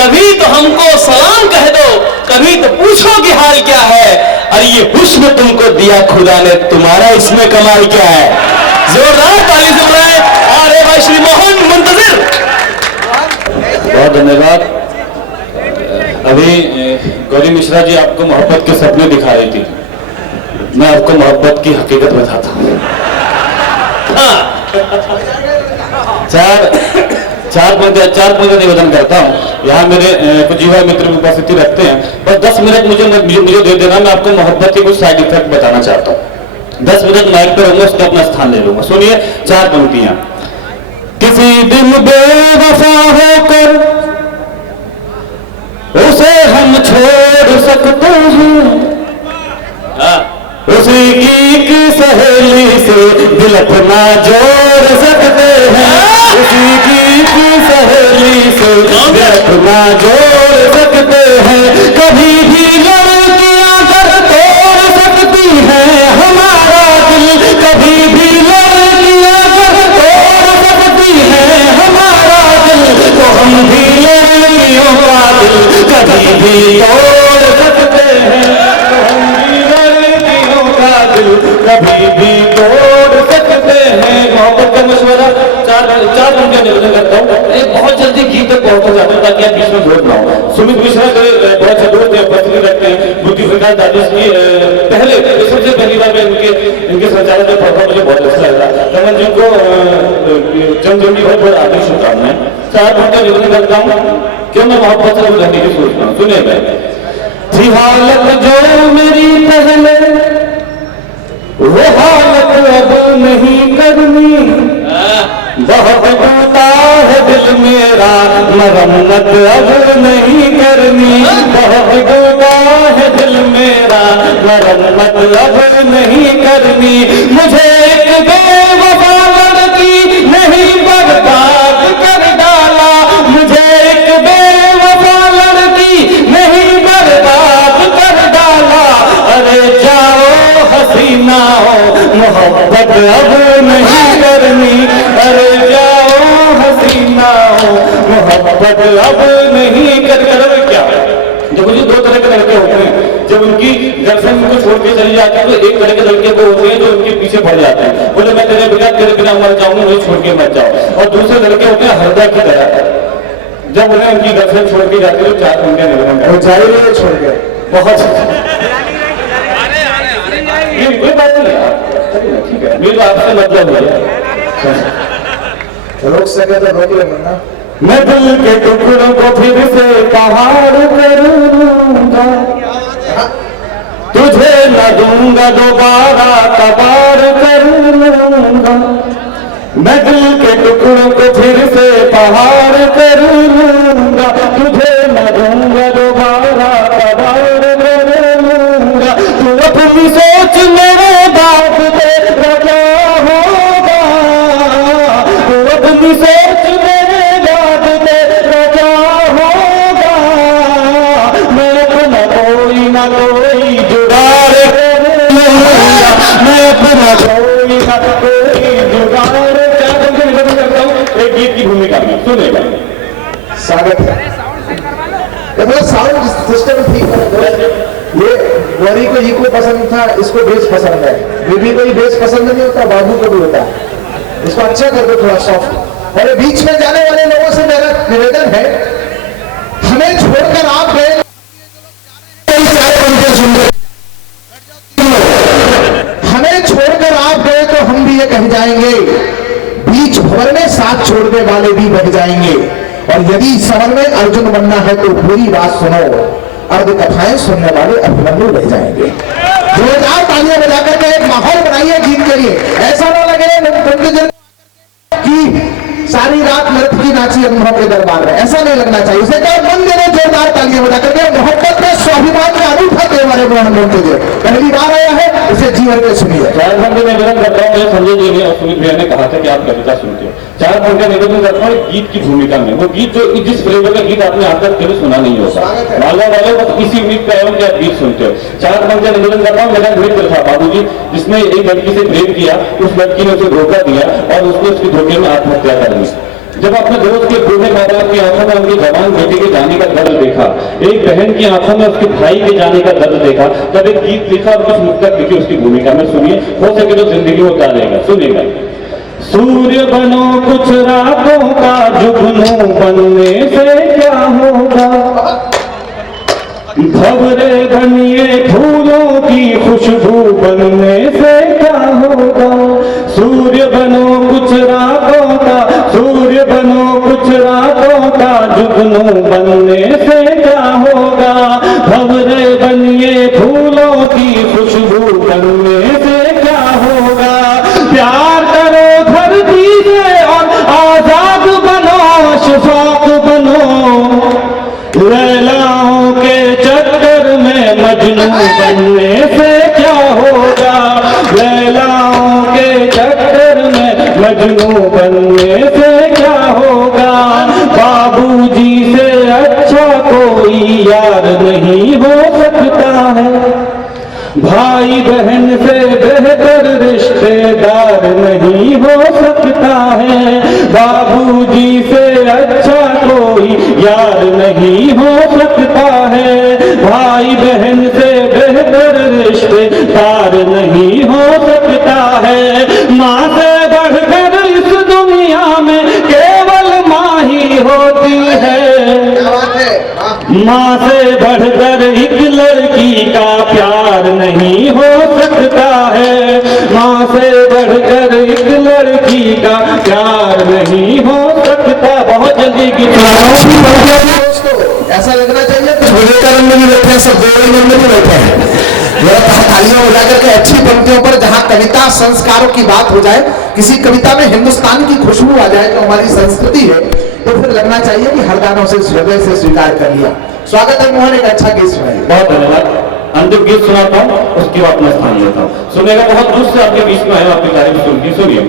कभी तो हमको सलाम कह दो, कभी तो पूछो कि हाल क्या है। और ये हुस्न तुमको दिया खुदा ने, तुम्हारा इसमें कमाल क्या है। जोरदार ताली से बुलाएं। अरे भाई श्री मोहन मुंतजिर। बहुत धन्यवाद। अभी गौरी मिश्रा जी आपको मोहब्बत के सपने दिखा रही थी, मैं आपको मोहब्बत की हकीकत बताता हूँ। चार पंक्ति निवेदन करता हूँ। यहाँ मेरे कुछ युवा मित्र उपस्थिति रखते हैं, पर 10 मिनट मुझे दे देना। मैं आपको मोहब्बत के कुछ साइड इफेक्ट बताना चाहता हूँ। 10 मिनट माइक पर रहूंगा, उसका अपना स्थान ले लूंगा। सुनिए 4 पंक्तियां। किसी दिन बेवफा होकर उसे हम छोड़ सकते हैं, उसी की सहेली से दिल अपना जोड़ सकते हैं, उसी की सहेली से दिल अपना जोड़ सकते हैं। कभी भी लड़कियां कर तोड़ सकती हैं हमारा दिल, कभी भी लड़कियां कर तोड़ सकती हैं हमारा दिल, तो हम भी लड़कियों का दिल कभी भी तोड़ सकते हैं, तो हम भी लड़कियों का दिल कभी भी तोड़ सकते हैं। मोहब्बत का मशवरा चार उनका निवेदन करता हूँ। एक बहुत जल्दी गीत तक पहुंचना चाहता हूँ ताकि आप बीच में जोड़ ना हो। सुमित मिश्रा बहुत चतुर थे, उपस्थिति रखते हैं। बुद्धि प्रकाश दादी की पहले सबसे पहली बार मैं इनके संचालन में पढ़ा, मुझे बहुत अच्छा लगा। रमन जी को जन्मदिन बहुत बहुत आदि शुभकामनाएं। 4 उनका निवेदन करता हूँ। क्यों मैं मोहब्बत से रहने की सोच रहा हूँ। सुनिए मैं थी हालत जो मेरी पहले, वो हालत अब नहीं करनी, बहुत टूटा है दिल मेरा, मरम्मत अब नहीं करनी, बहुत टूटा है दिल मेरा, मरम्मत अब नहीं करनी। मुझे एक बेवफा लड़की नहीं बर्बाद कर डाला, मुझे एक बेवफा लड़की नहीं बर्बाद कर डाला। अरे जाओ हसीनाओ मोहब्बत अब नहीं करनी, अरे जाओ हसीनाओ मोहब्बत अब नहीं कर। क्या जब मुझे 2 तरह के लड़के होते हैं, जब उनकी गर्लफ्रेंड उनको छोड़ के चली जाती है तो एक तरह के लड़के वो होते हैं जो उनके पीछे पड़ जाते हैं, बोले मैं तेरे बिना मर जाऊंगा, मुझे छोड़ के मर जाओ। और दूसरे लड़के होते हैं हरदा की तरह, जब उन्हें उनकी गर्लफ्रेंड छोड़ के जाती है तो 4 घंटे निवेदन छोड़ गए। बहुत कोई बात नहीं, ठीक है, मेरा आपसे मतलब है। रोक सके तो रोक ले वरना मैं दिल के टुकड़ों को फिर से पहाड़ करूंगा, तुझे न दूंगा दोबारा कबाड़ कर लूंगा। मैं दिल के टुकड़ों को फिर से पहाड़ कर लूंगा, तुझे न दूंगा दोबारा कबाड़ कर लूंगा। तू अपनी सोच मेरे बात पे रजा होगा, तू अपनी सोच मेरे बात पे रजा होगा। मैं अपना कोई ना कोई जुगाड़ कर लूंगा, मैं अपना कोई ना कोई जुगाड़ करता हूँ। एक गीत की भूमिका में सुनेगा। स्वागत है। साउंड सिस्टम ठीक है। ये गौरी को इको पसंद था, इसको बेस पसंद है। बेबी को बेस पसंद नहीं होता, बाबू को भी होता है। इसको अच्छा कर दो थोड़ा सॉफ्ट। और बीच में जाने वाले लोगों से मेरा निवेदन है, हमें छोड़कर आप गए, हमें छोड़कर आप गए तो हम भी ये कह जाएंगे, बीच भंवर में साथ छोड़ने वाले भी बह जाएंगे। और यदि सवन में अर्जुन बनना है तो पूरी बात सुनो, अर्ध कथाएं सुनने वाले अभिमन्यु रह जाएंगे। जोरदार तालियां बजाकर के एक माहौल बनाइए गीत के लिए। ऐसा ना लगे कि सारी रात नर्तकी नाची अनुभव के दरबार में, ऐसा नहीं लगना चाहिए। उसे क्या मन देने जोरदार तालियां बजाकर के मोहब्बत में स्वाभिमान का अनूठा त्योहार है। पहली बार आया है, उसे जीवन में सुनिए। 4 घंटे निवेदन करता हूँ। संजय जी ने और सुमित भैया ने कहा था कि आप कविता सुनते हो। 4 घंटे निवेदन करता हूँ गीत की भूमिका में। वो गीत जो जिस फ्लेवर का गीत आपने आज तक कभी सुना नहीं होगा, वाला वाले बस इसी उम्मीद पे आया कि आप गीत सुनते हो। 4 घंटे निवेदन करता हूँ। मेरा नृत्य था बाबूजी, जिसमें एक लड़की से प्रेम किया, उस लड़की ने उसे धोखा दिया और उसने उसके धोखे में आत्महत्या कर ली। जब अपने दोस्त के बूढ़े माँ बाप की आंखों में उनकी जवान बेटी के जाने का दर्द देखा, एक बहन की आंखों में उसके भाई के जाने का दर्द देखा, तब एक गीत लिखा और कुछ नुक्कड़ लिखी उसकी भूमिका में। सुनिए, हो सके तो जिंदगी में उतारेगा। सुनिएगा। सूर्य बनो कुछ रातों का, जुगनू बनने से क्या होगा, भंवरे बनिए फूलों की खुशबू बनने से क्या होगा। सूर्य बनो कुछ रातों का, सूर्य बनो कुछ रातों का, जुगनू बनने से क्या होगा, भंवरे बनिए फूलों की खुशबू बनने से क्या होगा। प्यार करो धरती से और आजाद बनो, शफाक बनो, लैलाओं के चक्कर में मजनू बनने से क्या होगा, लैलाओं के चक्कर में मजनू बनने से क्या होगा। बाबूजी से अच्छा कोई यार नहीं हो सकता है, भाई बहन से बेहतर रिश्तेदार नहीं हो सकता है। बाबूजी से अच्छा कोई यार नहीं हो सकता है, भाई बहन से बेहतर रिश्तेदार नहीं हो सकता है। माँ से बढ़कर इस दुनिया में केवल माँ ही होती है, माँ से बढ़कर एक लड़की का प्यार नहीं हो सकता है, माँ से बढ़कर एक लड़की का प्यार नहीं हो सकता। बहुत जल्दी गीत दोस्तों ऐसा लगना चाहिए कि विवेकानंद में भी बैठे हैं, सब विवेकानंद में भी बैठे हैं। तालियां बजा करके अच्छी पंक्तियों पर जहां कविता संस्कारों की बात हो जाए, किसी कविता में हिंदुस्तान की खुशबू आ जाए जो हमारी संस्कृति है, तो फिर लगना चाहिए कि हर गानों से हृदय से स्वीकार कर लिया। स्वागत है मोहन, एक अच्छा गीत सुनाइए। बहुत धन्यवाद। अंतिम गीत सुनाता हूँ, उसके बाद मैं स्थान लेता हूँ। सुनेगा, बहुत दूर से आपके बीच में आया, आपकी तारीफ सुनती। सुनिए।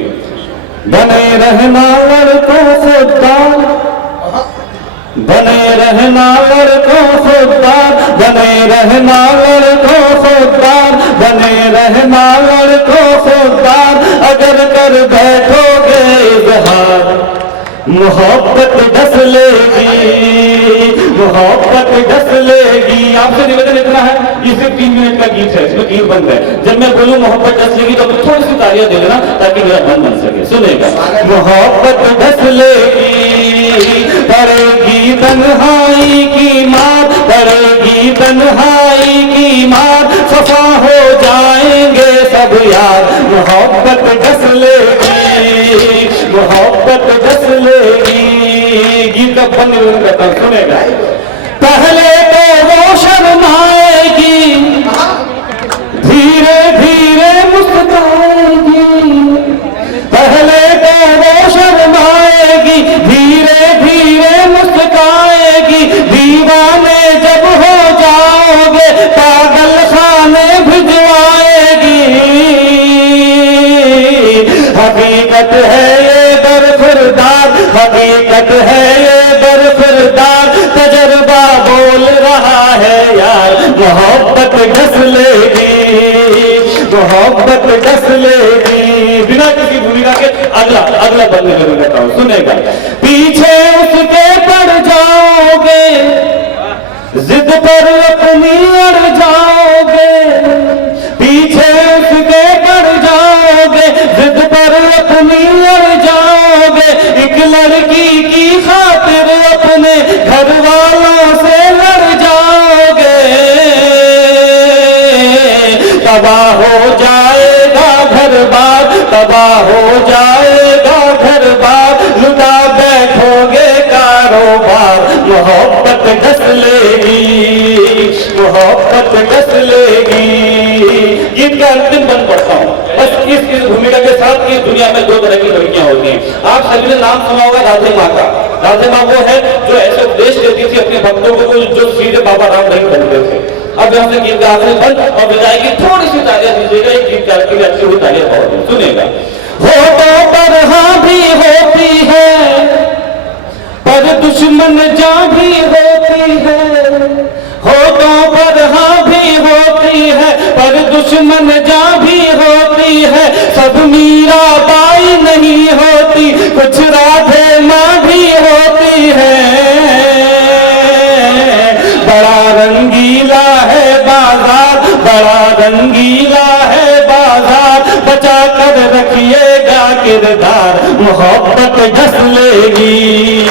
बने रहना लड़कों से दार, बने रहना लड़कों से दार, बने रहना लड़कों से दार, बने रहना लड़कों से दार, अगर कर बैठोगे इजहार मोहब्बत डस लेगी, मोहब्बत डस लेगी। आपसे निवेदन इतना है, ये सिर्फ 3 मिनट का गीत है, इसमें गीत बंद है। जब मैं बोलूं मोहब्बत डस लेगी तो थोड़ी सी तालियां दे देना ताकि मेरा मन बन सके। सुनेगा। मोहब्बत डस लेगी, पड़ेगी तन्हाई की मार, पड़ेगी तन्हाई की मार, खफा हो जाएंगे सब यार, मोहब्बत डस लेगी, मोहब्बत डस लेगी। गीत का बंद करता हूं, सुनेगा। पहले तो वो शर्माएगी, धीरे धीरे मुस्कुराएगी, पहले तो वो शर्माएगी, धीरे धीरे मुस्कुराएगी, दीवाने जब हो जाओगे पागल खाने भिजवाएगी। हकीकत है ये दरखुरदार, हकीकत है ये दरखुरदार, तजर्बा बोल रहा है यार, मोहब्बत डस लेगी, मोहब्बत डस लेगी। बिना किसी भूमिका के अगला अगला बंद जरूर करता हूं, सुनेगा। पीछे उसके पड़ जाओगे, जिद पर अपनी अड़ जाओगे, पीछे उसके पड़ जाओगे, जिद पर अपनी अड़ जाओगे, एक लड़की की खातिर अपने घर वालों से लड़ जाओगे, तबाह हो जाएगा घर बार, तबाह हो जाएगा घर बार, लुटा बैठोगे कारोबार, मोहब्बत डस लेगी, मोहब्बत डस लेगी। गीत का अंतिम बंद पढ़ता हूँ बस इस भूमिका के साथ कि दुनिया में 2 तरह की लड़कियां होती हैं। आप सभी ने नाम सुना होगा राधे माँ का। राधे माँ वो है जो ऐसे उपदेश देती थी अपने भक्तों को जो सीधे बाबा राम नहीं बनते थे। अब यहाँ से गीत का आखिरी बंद और विदाई की थोड़ी सी तालियां दीजिएगा, एक गीत के लिए अच्छी हुई तालियां बहुत सुनेगा। होठों पर हाँ भी होती है, पर दुश्मन जा भी होती है, होठों पर हाँ भी होती है, पर दुश्मन जा भी होती है, सब मीरा बाई नहीं होती, कुछ राधे माँ किरदार मोहब्बत ढस लेगी।